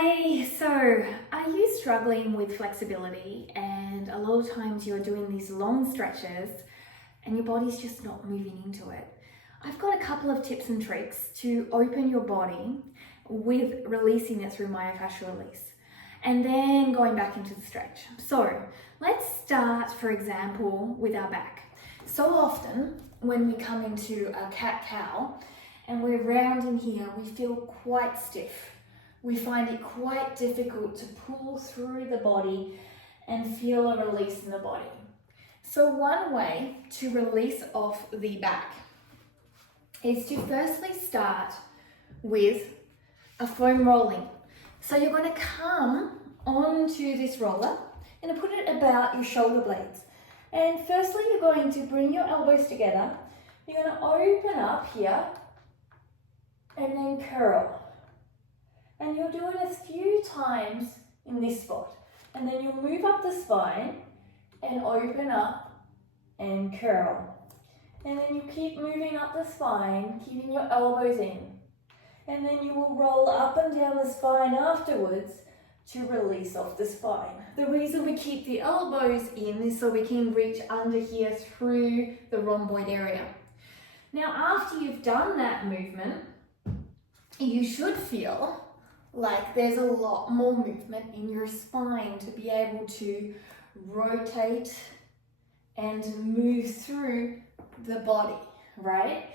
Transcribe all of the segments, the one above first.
Hey, so are you struggling with flexibility and a lot of times you're doing these long stretches and your body's just not moving into it? I've got a couple of tips and tricks to open your body with releasing it through myofascial release and then going back into the stretch. So let's start, for example, with our back. So often when we come into a cat-cow and we're round in here, we feel quite stiff. We find it quite difficult to pull through the body and feel a release in the body. So one way to release off the back is to firstly start with a foam rolling. So you're going to come onto this roller and put it about your shoulder blades. And firstly, you're going to bring your elbows together. You're going to open up here and then curl. And you'll do it a few times in this spot. And then you'll move up the spine and open up and curl. And then you keep moving up the spine, keeping your elbows in. And then you will roll up and down the spine afterwards to release off the spine. The reason we keep the elbows in is so we can reach under here through the rhomboid area. Now, after you've done that movement, you should feel like there's a lot more movement in your spine to be able to rotate and move through the body, right?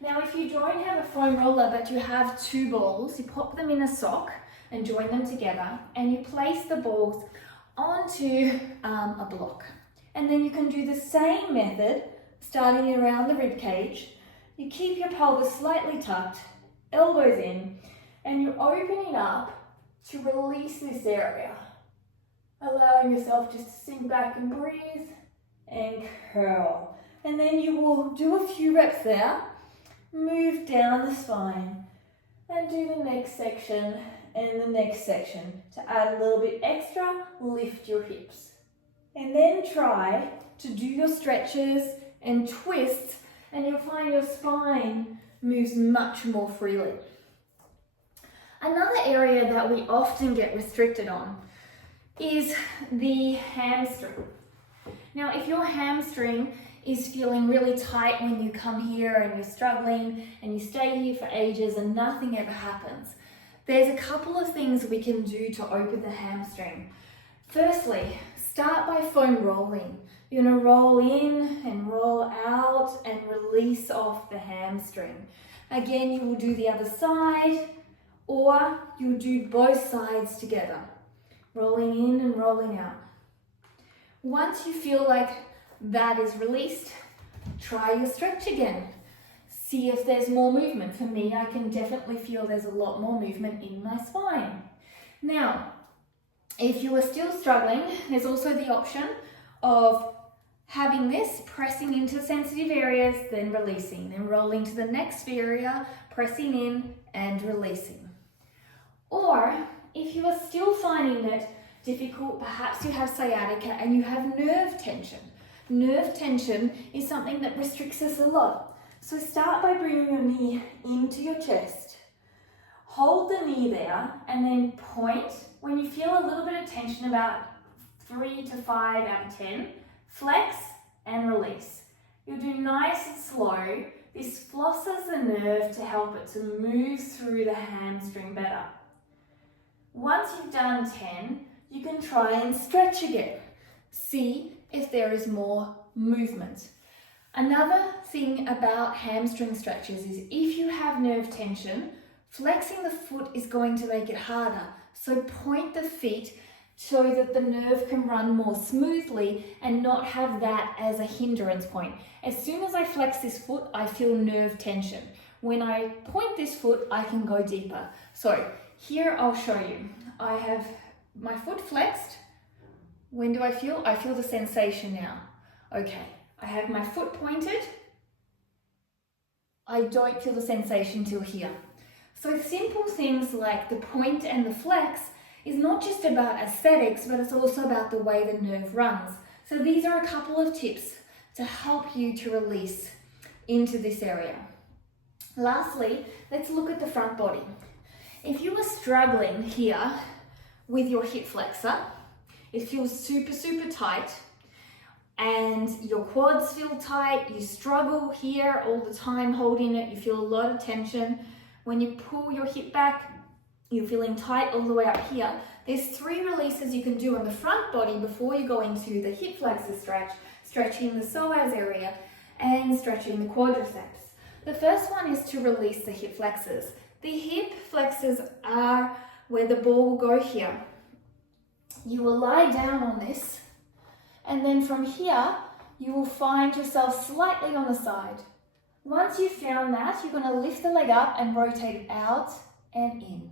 Now, if you don't have a foam roller, but you have two balls, you pop them in a sock and join them together, and you place the balls onto a block. And then you can do the same method, starting around the rib cage. You keep your pelvis slightly tucked, elbows in, and you're opening up to release this area, allowing yourself just to sink back and breathe and curl. And then you will do a few reps there, move down the spine and do the next section and the next section to add a little bit extra, lift your hips. And then try to do your stretches and twists, and you'll find your spine moves much more freely. Another area that we often get restricted on is the hamstring. Now, if your hamstring is feeling really tight when you come here and you're struggling and you stay here for ages and nothing ever happens, there's a couple of things we can do to open the hamstring. Firstly, start by foam rolling. You're going to roll in and roll out and release off the hamstring. Again, you will do the other side, or you'll do both sides together, rolling in and rolling out. Once you feel like that is released, try your stretch again. See if there's more movement. For me, I can definitely feel there's a lot more movement in my spine. Now, if you are still struggling, there's also the option of having this, pressing into sensitive areas, then releasing, then rolling to the next area, pressing in and releasing. Or if you are still finding it difficult, perhaps you have sciatica and you have nerve tension. Nerve tension is something that restricts us a lot. So start by bringing your knee into your chest. Hold the knee there and then point. When you feel a little bit of tension, about 3 to 5 out of 10, flex and release. You'll do nice and slow. This flosses the nerve to help it to move through the hamstring better. Once you've done 10, you can try and stretch again. See if there is more movement. Another thing about hamstring stretches is if you have nerve tension, flexing the foot is going to make it harder. So point the feet so that the nerve can run more smoothly and not have that as a hindrance point. As soon as I flex this foot, I feel nerve tension. When I point this foot, I can go deeper. So here I'll show you. I have my foot flexed. When do I feel? I feel the sensation now. Okay, I have my foot pointed. I don't feel the sensation till here. So simple things like the point and the flex is not just about aesthetics, but it's also about the way the nerve runs. So these are a couple of tips to help you to release into this area. Lastly, let's look at the front body. If you are struggling here with your hip flexor. It feels super, super tight, and your quads feel tight. You struggle here all the time holding it. You feel a lot of tension. When you pull your hip back, you're feeling tight all the way up here. There's 3 releases you can do on the front body before you go into the hip flexor stretch, stretching the psoas area and stretching the quadriceps. The first one is to release the hip flexors. The hip flexors are where the ball will go here. You will lie down on this, and then from here, you will find yourself slightly on the side. Once you've found that, you're going to lift the leg up and rotate it out and in.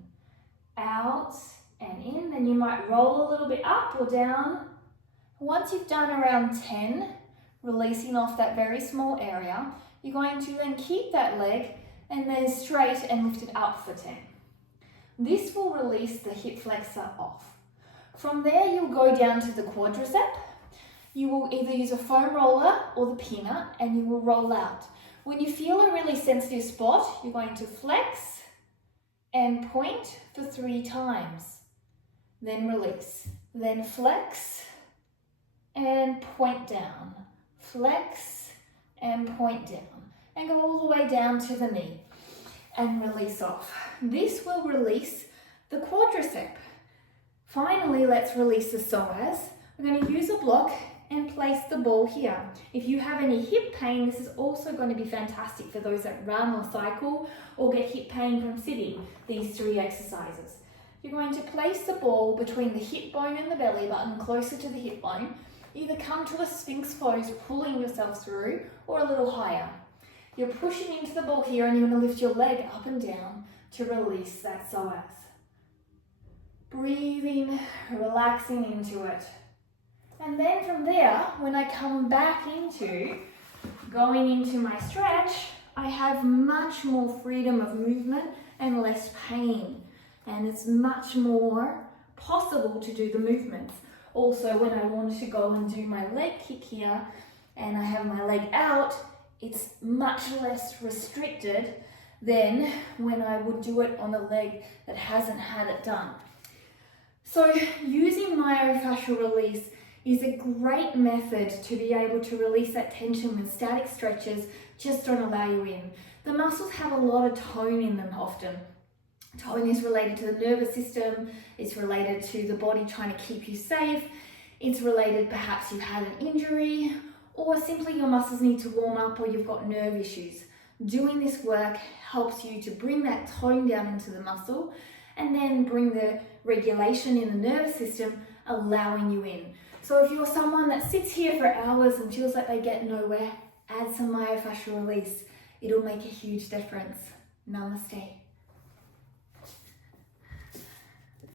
Out and in. Then you might roll a little bit up or down. Once you've done around 10, releasing off that very small area, you're going to then keep that leg and then straight and lift it up for 10. This will release the hip flexor off. From there, you'll go down to the quadricep. You will either use a foam roller or the pinner, and you will roll out. When you feel a really sensitive spot, you're going to flex and point for 3 times. Then release. Then flex and point down. Flex and point down. And go all the way down to the knee and release off. This will release the quadricep. Finally, let's release the psoas. We're going to use a block and place the ball here. If you have any hip pain, this is also going to be fantastic for those that run or cycle or get hip pain from sitting, these 3 exercises. You're going to place the ball between the hip bone and the belly button, closer to the hip bone. Either come to a sphinx pose, pulling yourself through, or a little higher. You're pushing into the ball here, and you're going to lift your leg up and down to release that psoas. Breathing, relaxing into it. And then from there, when I come back into going into my stretch, I have much more freedom of movement and less pain. And it's much more possible to do the movements. Also, when I want to go and do my leg kick here, and I have my leg out, it's much less restricted than when I would do it on a leg that hasn't had it done. So using myofascial release is a great method to be able to release that tension when static stretches just don't allow you in. The muscles have a lot of tone in them often. Tone is related to the nervous system, it's related to the body trying to keep you safe, it's related perhaps you've had an injury, or simply your muscles need to warm up, or you've got nerve issues. Doing this work helps you to bring that tone down into the muscle and then bring the regulation in the nervous system, allowing you in. So if you're someone that sits here for hours and feels like they get nowhere, add some myofascial release. It'll make a huge difference. Namaste.